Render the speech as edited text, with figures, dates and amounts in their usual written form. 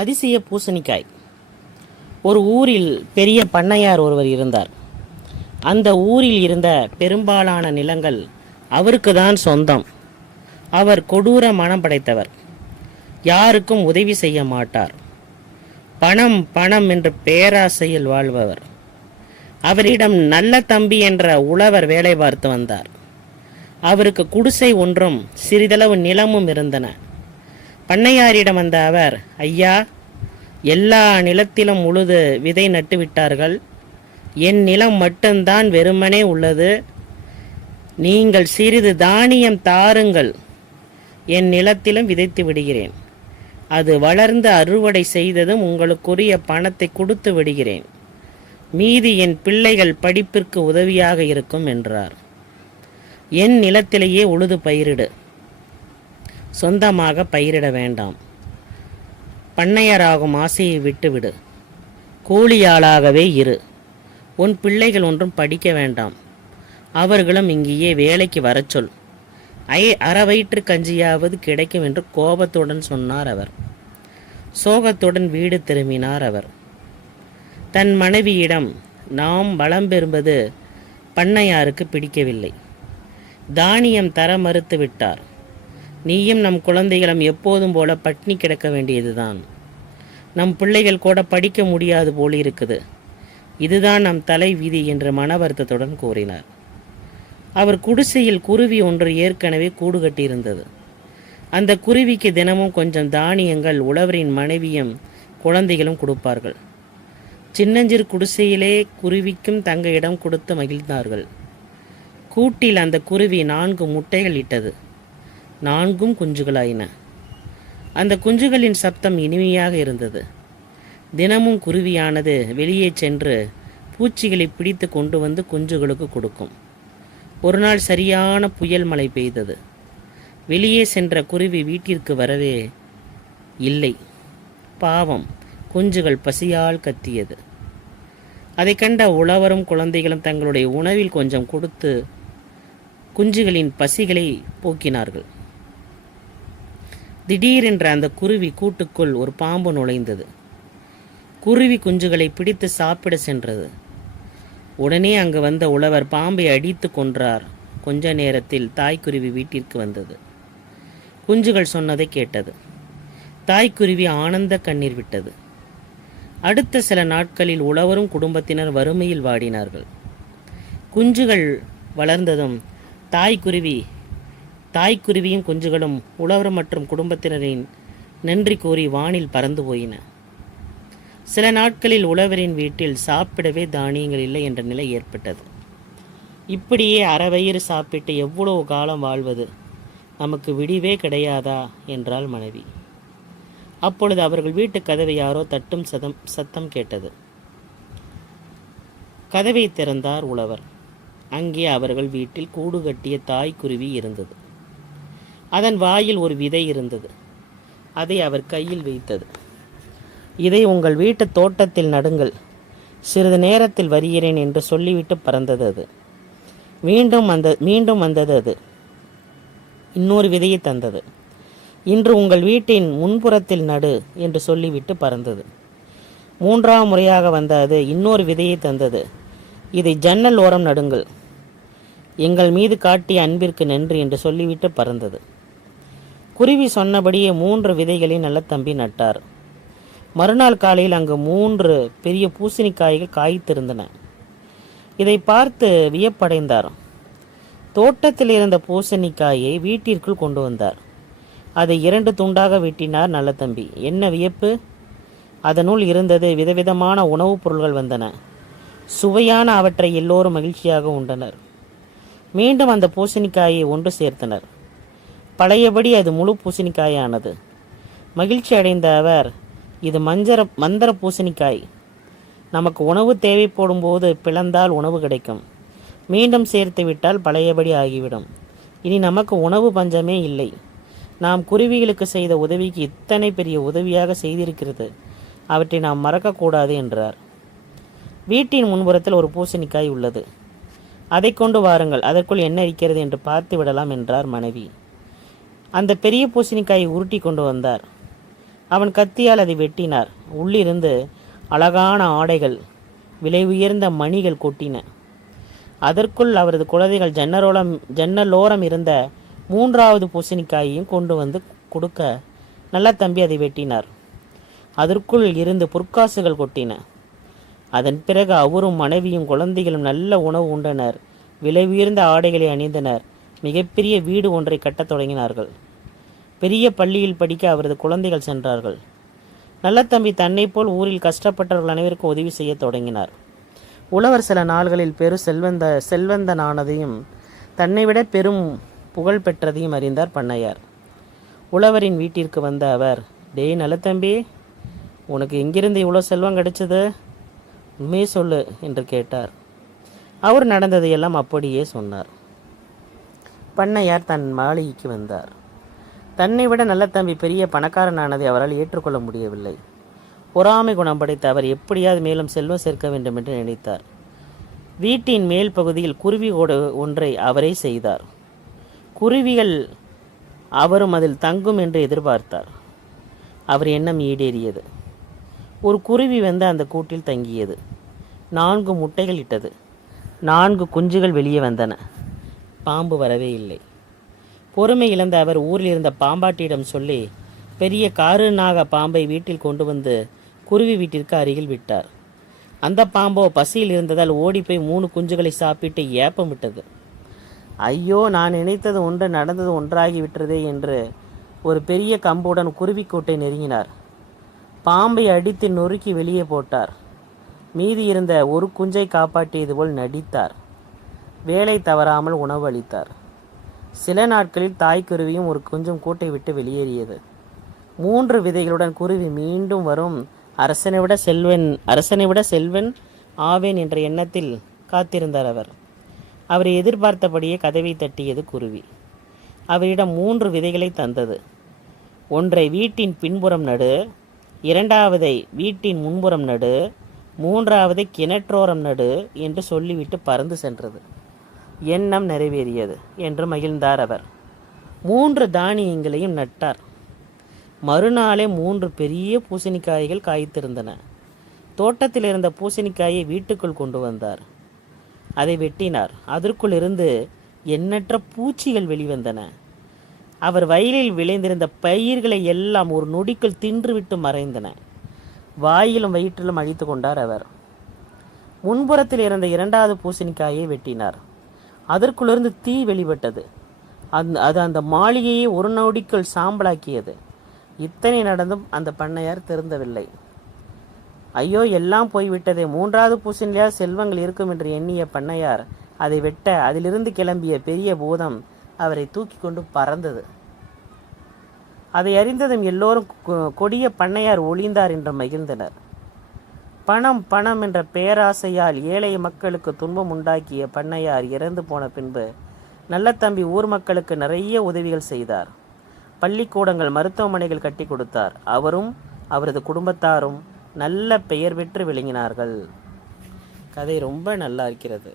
அதிசய பூசணிக்காய். ஒரு ஊரில் பெரிய பண்ணையார் ஒருவர் இருந்தார். அந்த ஊரில் இருந்த பெரும்பாலான நிலங்கள் அவருக்கு தான் சொந்தம். அவர் கொடூர மனம் படைத்தவர். யாருக்கும் உதவி செய்ய மாட்டார். பணம் பணம் என்று பேராசையில் வாழ்பவர். அவரிடம் நல்ல தம்பி என்ற உழவர் வேலை பார்த்து வந்தார். அவருக்கு குடிசை ஒன்றும் சிறிதளவு நிலமும் இருந்தன. பண்ணையாரிடம் வந்த அவர், ஐயா, எல்லா நிலத்திலும் உழுது விதை நட்டு விட்டார்கள். என் நிலம் மட்டும்தான் வெறுமனே உள்ளது. நீங்கள் சிறிது தானியம் தாருங்கள். என் நிலத்திலும் விதைத்து விடுகிறேன். அது வளர்ந்து அறுவடை செய்ததும் உங்களுக்குரிய பணத்தை கொடுத்து விடுகிறேன். மீதி என் பிள்ளைகள் படிப்பிற்கு உதவியாக இருக்கும் என்றார். என் நிலத்திலேயே உழுது பயிரிடு. சொந்தமாக பயிரிட வேண்டாம். பண்ணையராகும் ஆசையை விட்டுவிடு. கூலியாளாகவே இரு. உன் பிள்ளைகள் ஒன்றும் படிக்க வேண்டாம். அவர்களும் இங்கேயே வேலைக்கு வரச் சொல். அரை வயிற்று கஞ்சியாவது கிடைக்கும் என்று கோபத்துடன் சொன்னார் அவர். சோகத்துடன் வீடு திரும்பினார் அவர். தன் மனைவியிடம், நாம் வளம் பெறுவது பண்ணையாருக்கு பிடிக்கவில்லை. தானியம் தர மறுத்து விட்டார். நீயும் நம் குழந்தைகளும் எப்போதும் போல பட்னி கிடக்க வேண்டியதுதான். நம் பிள்ளைகள் கூட படிக்க முடியாது போல் இருக்குது. இதுதான் நம் தலை விதி என்று மன வருத்தத்துடன் கூறினார். அவர் குடிசையில் குருவி ஒன்று ஏற்கனவே கூடு கட்டியிருந்தது. அந்த குருவிக்கு தினமும் கொஞ்சம் தானியங்கள் உழவரின் மனைவியும் குழந்தைகளும் கொடுப்பார்கள். சின்னஞ்சிறு குடிசையிலே குருவிக்கும் தங்க இடம் கொடுத்து மகிழ்ந்தார்கள். கூட்டில் அந்த குருவி 4 முட்டைகள் இட்டது. 4ம் குஞ்சுகளாயின. அந்த குஞ்சுகளின் சப்தம் இனிமையாக இருந்தது. தினமும் குருவியானது வெளியே சென்று பூச்சிகளை பிடித்து கொண்டு வந்து குஞ்சுகளுக்கு கொடுக்கும். ஒரு நாள் சரியான புயல் மழை பெய்தது. வெளியே சென்ற குருவி வீட்டிற்கு வரவே இல்லை. பாவம், குஞ்சுகள் பசியால் கத்தியது. அதை கண்ட உழவரும் குழந்தைகளும் தங்களுடைய உணவில் கொஞ்சம் கொடுத்து குஞ்சுகளின் பசிகளை போக்கினார்கள். திடீரென்ற அந்த குருவி கூட்டுக்குள் ஒரு பாம்பு நுழைந்தது. குருவி குஞ்சுகளை பிடித்து சாப்பிட சென்றது. உடனே அங்கு வந்த உழவர் பாம்பை அடித்து கொன்றார். கொஞ்ச நேரத்தில் தாய்க்குருவி வீட்டிற்கு வந்தது. குஞ்சுகள் சொன்னதை கேட்டது. தாய்க்குருவி ஆனந்த கண்ணீர் விட்டது. அடுத்த சில நாட்களில் உழவரும் குடும்பத்தினர் வறுமையில் வாடினார்கள். குஞ்சுகள் வளர்ந்ததும் தாய்க்குருவியும் குஞ்சுகளும் உழவர் மற்றும் குடும்பத்தினரின் நன்றி கூறி வானில் பறந்து போயின. சில நாட்களில் உழவரின் வீட்டில் சாப்பிடவே தானியங்கள் இல்லை என்ற நிலை ஏற்பட்டது. இப்படியே அரை வயிறு சாப்பிட்டு எவ்வளவு காலம் வாழ்வது? நமக்கு விடிவே கிடையாதா என்றாள் மனைவி. அப்பொழுது அவர்கள் வீட்டு கதவை யாரோ தட்டும் சத்தம் கேட்டது. கதவை திறந்தார் உழவர். அங்கே அவர்கள் வீட்டில் கூடு கட்டிய தாய்க்குருவி இருந்தது. அதன் வாயில் ஒரு விதை இருந்தது. அதை அவர் கையில் வைத்தது. இதை உங்கள் வீட்டு தோட்டத்தில் நடுங்கள். சிறிது நேரத்தில் வருகிறேன் என்று சொல்லிவிட்டு பறந்தது அது. மீண்டும் வந்தது அது. இன்னொரு விதையை தந்தது. இன்று உங்கள் வீட்டின் முன்புறத்தில் நடு என்று சொல்லிவிட்டு பறந்தது. 3ஆம் முறையாக வந்த அது இன்னொரு விதையை தந்தது. இதை ஜன்னல் ஓரம் நடுங்கள். எங்கள் மீது காட்டிய அன்பிற்கு நன்றி என்று சொல்லிவிட்டு பறந்தது. குருவி சொன்னபடியே 3 விதைகளை நல்ல தம்பி நட்டார். மறுநாள் காலையில் அங்கு 3 பெரிய பூசணிக்காய்கள் காய்த்திருந்தன. இதை பார்த்து வியப்படைந்தார். தோட்டத்தில் இருந்த பூசணிக்காயை வீட்டிற்குள் கொண்டு வந்தார். அதை 2 துண்டாக வெட்டினார் நல்ல தம்பி. என்ன வியப்பு! அதனுள் இருந்தது விதவிதமான உணவுப் பொருள்கள் வந்தன. சுவையான அவற்றை எல்லோரும் மகிழ்ச்சியாக உண்டனர். மீண்டும் அந்த பூசணிக்காயை ஒன்று சேர்த்தனர். பழையபடி அது முழு பூசணிக்காயானது. மகிழ்ச்சி அடைந்த அவர், இது மந்திர பூசணிக்காய். நமக்கு உணவு தேவைப்படும் போது பிளந்தால் உணவு கிடைக்கும். மீண்டும் சேர்த்து விட்டால் பழையபடி ஆகிவிடும். இனி நமக்கு உணவு பஞ்சமே இல்லை. நாம் குருவிகளுக்கு செய்த உதவிக்கு இத்தனை பெரிய உதவியாக செய்திருக்கிறது. அவற்றை நாம் மறக்கக்கூடாது என்றார். வீட்டின் முன்புறத்தில் ஒரு பூசணிக்காய் உள்ளது. அதை கொண்டு வாருங்கள். அதற்குள் என்ன இருக்கிறது என்று பார்த்து விடலாம் என்றார் மனைவி. அந்த பெரிய பூசணிக்காயை உருட்டி கொண்டு வந்தார். அவன் கத்தியால் அதை வெட்டினார். உள்ளிருந்து அழகான ஆடைகள், விலை உயர்ந்த மணிகள் கொட்டின. அதற்குள் அவரது குழந்தைகள் ஜன்னலோரம் இருந்த 3வது பூசணிக்காயையும் கொண்டு வந்து கொடுக்க நல்ல தம்பி அதை வெட்டினார். அதற்குள் இருந்து பொற்காசுகள் கொட்டின. அதன் பிறகு அவரும் மனைவியும் குழந்தைகளும் நல்ல உணவு உண்டனர், விலை உயர்ந்த ஆடைகளை அணிந்தனர், மிகப்பெரிய வீடு ஒன்றை கட்டத் தொடங்கினார்கள். பெரிய பள்ளியில் படிக்க அவரது குழந்தைகள் சென்றார்கள். நல்ல தம்பி தன்னை போல் ஊரில் கஷ்டப்பட்டவர்கள் அனைவருக்கும் உதவி செய்ய தொடங்கினார். உழவர் சில நாள்களில் செல்வந்தனானதையும் தன்னை விட பெரும் புகழ் பெற்றதையும் அறிந்தார் பண்ணையார். உழவரின் வீட்டிற்கு வந்த அவர், டேய் நல்ல தம்பி, உனக்கு எங்கிருந்து இவ்வளோ செல்வம் கிடைச்சது, உண்மையே சொல்லு என்று கேட்டார். அவர் நடந்ததையெல்லாம் அப்படியே சொன்னார். பண்ணையார் தன் மாளிகைக்கு வந்தார். தன்னை விட நல்ல தம்பி பெரிய பணக்காரனானதை அவரால் ஏற்றுக்கொள்ள முடியவில்லை. பொறாமை குணம் படைத்த அவர் எப்படியாவது மேலும் செல்வம் சேர்க்க வேண்டும் என்று நினைத்தார். வீட்டின் மேல் பகுதியில் குருவி ஒன்றை அவரே செய்தார். குருவிகள் அவரும் அதில் தங்கும் என்று எதிர்பார்த்தார். அவர் எண்ணம் ஈடேறியது. ஒரு குருவி வந்து அந்த கூட்டில் தங்கியது. 4 முட்டைகள் இட்டது. 4 குஞ்சுகள் வெளியே வந்தன. பாம்பு வரவே இல்லை. பொறுமை இழந்த அவர் ஊரில் இருந்த பாம்பாட்டியிடம் சொல்லி பெரிய காருநாக பாம்பை வீட்டில் கொண்டு வந்து குருவி வீட்டிற்கு அருகில் விட்டார். அந்த பாம்போ பசியில் இருந்ததால் ஓடிப்போய் 3 குஞ்சுகளை சாப்பிட்டு ஏப்பம் விட்டது. ஐயோ, நான் நினைத்தது ஒன்று நடந்தது ஒன்றாகி விட்டதே என்று ஒரு பெரிய கம்புடன் குருவிக்கூட்டை நெருங்கினார். பாம்பை அடித்து நொறுக்கி வெளியே போட்டார். மீதி இருந்த ஒரு குஞ்சை காப்பாற்றியது போல் நடித்தார். வேலை தவறாமல் உணவு அளித்தார். சில நாட்களில் தாய்க்குருவியும் ஒரு குஞ்சும் கூட்டை விட்டு வெளியேறியது. 3 விதைகளுடன் குருவி மீண்டும் வரும். அரசனை விட செல்வன் ஆவேன் என்ற எண்ணத்தில் காத்திருந்தார் அவர். அவரை எதிர்பார்த்தபடியே கதவை தட்டியது குருவி. அவரிடம் 3 விதைகளை தந்தது. ஒன்றை வீட்டின் பின்புறம் நடு, 2வதை வீட்டின் முன்புறம் நடு, 3வதை கிணற்றோரம் நடு என்று சொல்லிவிட்டு பறந்து சென்றது. எண்ணம் நிறைவேறியது என்று மகிழ்ந்தார் அவர். 3 தானியங்களையும் நட்டார். மறுநாளே 3 பெரிய பூசணிக்காய்கள் காய்த்திருந்தன. தோட்டத்தில் இருந்த பூசணிக்காயை வீட்டுக்குள் கொண்டு வந்தார். அதை வெட்டினார். அதற்குள் இருந்து எண்ணற்ற பூச்சிகள் வெளிவந்தன. அவர் வயலில் விளைந்திருந்த பயிர்களை எல்லாம் ஒரு நொடிக்குள் தின்றுவிட்டு மறைந்தன. வாயிலும் வயிற்றிலும் அழித்து கொண்டார் அவர். முன்புறத்தில் இருந்த 2வது பூசணிக்காயை வெட்டினார். அதற்குள்ளிருந்து தீ வெளிப்பட்டது. அது அந்த மாளிகையை ஒரு நொடிக்குள் சாம்பலாக்கியது. இத்தனை நடந்தும் அந்த பண்ணையார் திருந்தவில்லை. ஐயோ, எல்லாம் போய்விட்டதே, 3வது பூசணியில் செல்வங்கள் இருக்கும் என்று எண்ணிய பண்ணையார் அதை வெட்ட அதிலிருந்து கிளம்பிய பெரிய பூதம் அவரை தூக்கி கொண்டு பறந்தது. அதை அறிந்ததும் எல்லோரும் கொடிய பண்ணையார் ஒளிந்தார் என்று மகிழ்ந்தனர். பணம் பணம் என்ற பேராசையால் ஏழை மக்களுக்கு துன்பம் உண்டாக்கிய பண்ணையார் இறந்து போன பின்பு நல்ல தம்பி ஊர் மக்களுக்கு நிறைய உதவிகள் செய்தார். பள்ளிக்கூடங்கள், மருத்துவமனைகள் கட்டி கொடுத்தார். அவரும் அவரது குடும்பத்தாரும் நல்ல பெயர் பெற்று விளங்கினார்கள். கதை ரொம்ப நல்லா இருக்கிறது.